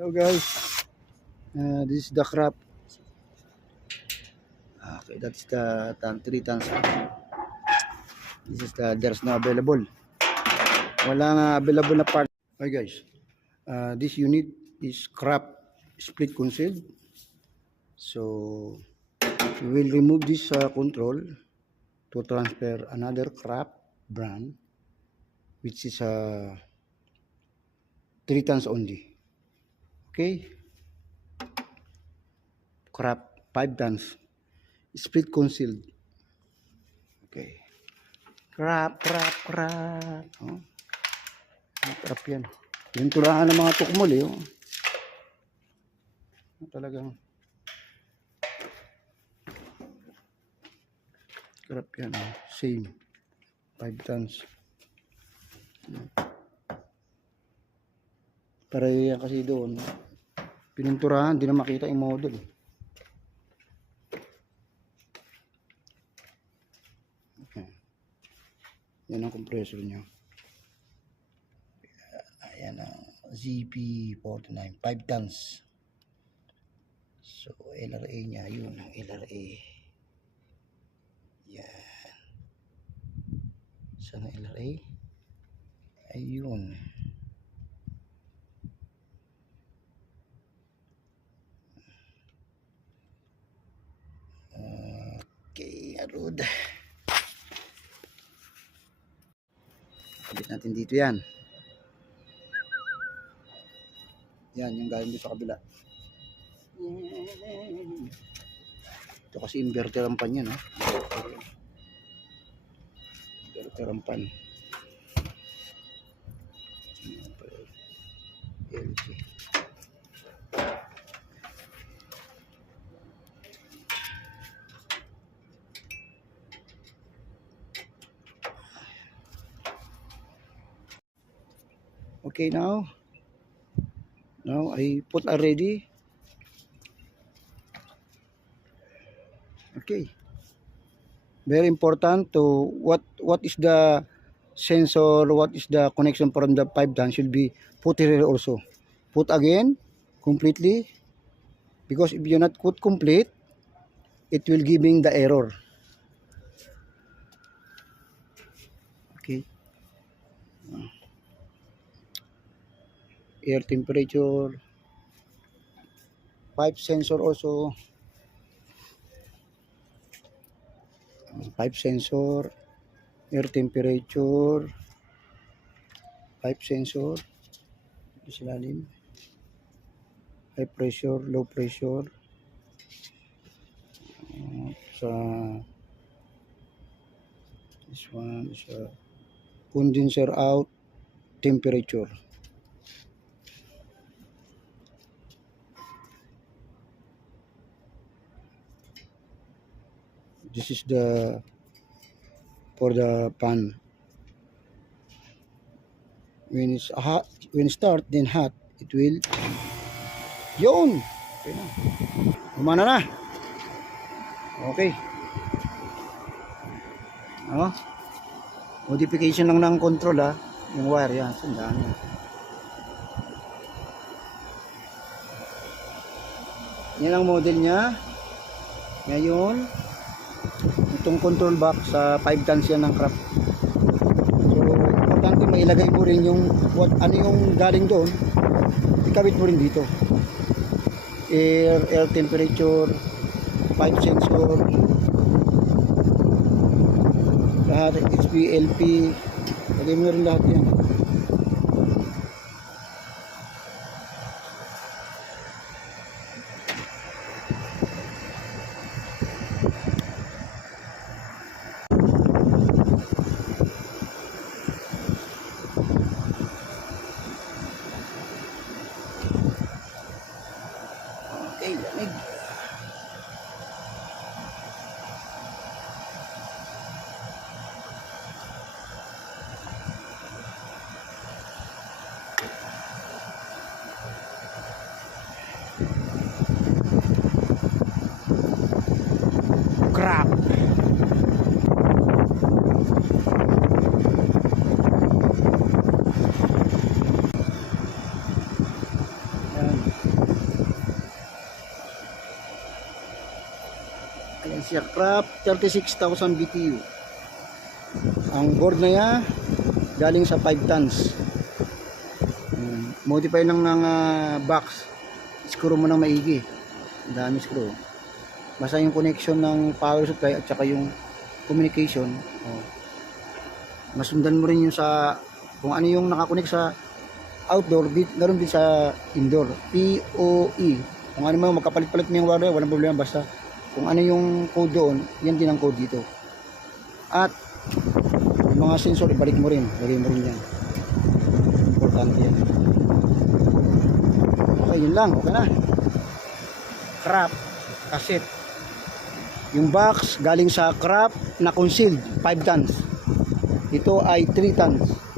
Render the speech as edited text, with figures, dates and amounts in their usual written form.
Hello guys, this is the crop. Okay, that's the 3 tons. This is there's no available. Wala nga available na part. Okay guys, this unit is crop split concealed. So we will remove this control to transfer another crop brand, which is 3 tons only. Okay, crop 5 tons split concealed. Okay, crop. Oh, crop yan. Yung tulahan ng mga tukmol eh. Oh. Talagang crop yan. Oh. Same. 5 tons. Pareho yan kasi doon. Pininturahan, hindi na makita yung model. Okay. Yan ang compressor niya. Ayan ang ZP49, 5 tons. So LRA niya, yun ang LRA. Yan. Saan ang LRA? Ayun. Okay, arod. Kabit natin dito yan. Yan, yung galing dito sa kabila. Ito kasi inverter ang pan yan, ha? Inverter ang pan. LG. Okay, now I put already. Okay, very important to what is the sensor, what is the connection from the 5 tons should be put here also. Put again completely, because if you not put complete, it will giving the error. Okay, air temperature, pipe sensor also. Pipe sensor, air temperature, pipe sensor, silalim, high pressure, low pressure, this one is a condenser out temperature. This is the for the pan. When it's hot, when start then hot, it will yun. Okay na. Umana na. Okay. Oh. Modification lang ng control ha. Yung wire yan, sandaan yan. Yan ang model niya. Ngayon, itong control box sa 5 tons yan ng crop. So, importante mailagay mo rin yung ano yung galing doon, ikabit mo rin dito. Air temperature, pipe sensor, lahat, HPLP, lagay mo rin lahat yan. Okay, lamig. Crap. Yan. siya, Craft 36,000 BTU. Ang board na yan galing sa 5 tons. Modify lang ng box. Screw mo ng maigi. Ang dami screw. Basta yung connection ng power supply at saka yung communication. Masundan mo rin yung sa kung ano yung nakakonek sa outdoor, naroon din sa indoor. POE. Kung ano mo, magkapalit-palit mo yung wire, walang problema. Basta kung ano yung code doon, yan din ang code dito. At yung mga sensor, ibalik mo rin. Lagay mo rin yan. Importante yan. Okay, yun lang. Okay na. Craft cassette. Yung box galing sa Craft na concealed 5 tons. Ito ay 3 tons.